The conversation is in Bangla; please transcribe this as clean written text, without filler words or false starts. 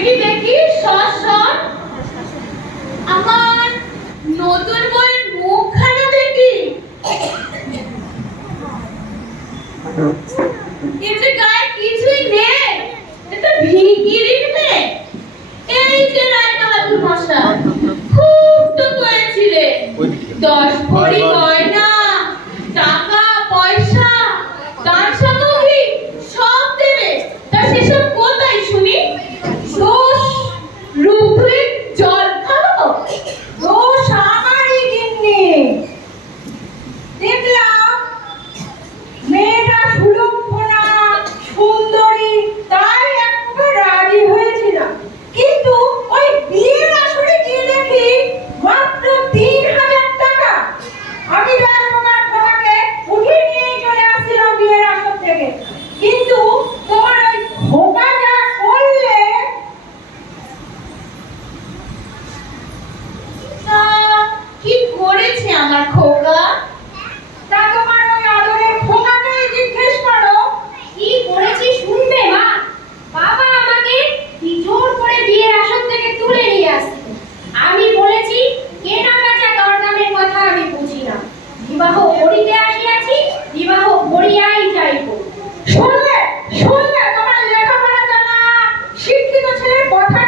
দেখি দেখি সর সর আমার নতুন বইয়ের মুখখানা দেখি। এতে গায়ে কিছুই নেই, এটা ভিখিরির মেয়ে। এই যে রায় বাহাদুর মশাই, খুব তো করেছিলে 10 ভরি গয়না, টাকা পয়সা, গান সামগ্রী সব দেবে, তা সেসব কোথায় শুনি? দোষ রূপে জল খাবো? দোষ আমারই গিন্নি। দেখলাম মেয়েটা সুলক্ষণা সুন্দরী, তাই একবার রাজি হয়েছিলাম, কিন্তু ওই বিয়ের আসরে গিয়ে দেখি মাত্র 3000 টাকা। আমি তোমার খোকাকে উঠিয়ে নিয়ে চলে আসছিলাম বিয়ের আসর থেকে, কিন্তু তোমার ওই খোকা যা করলে। তা কি করেছে আমার খোকা? তা তোমার ওই আদরের খোকাকেই জিজ্ঞেস করো। কি করেছি শুনবে মা? বাবা আমাকে কি জোর করে বিয়ের আসর থেকে তুলে নিয়ে আসছে। আমি বলেছি কেনা বেচা দরদামের কথা আমি বুঝি না, বিবাহ করিতে আসিয়াছি, বিবাহ করিয়াই যাইব। শুনলে শুনলে তোমার লেখাপড়া জানা শিক্ষিত ছেলের কথা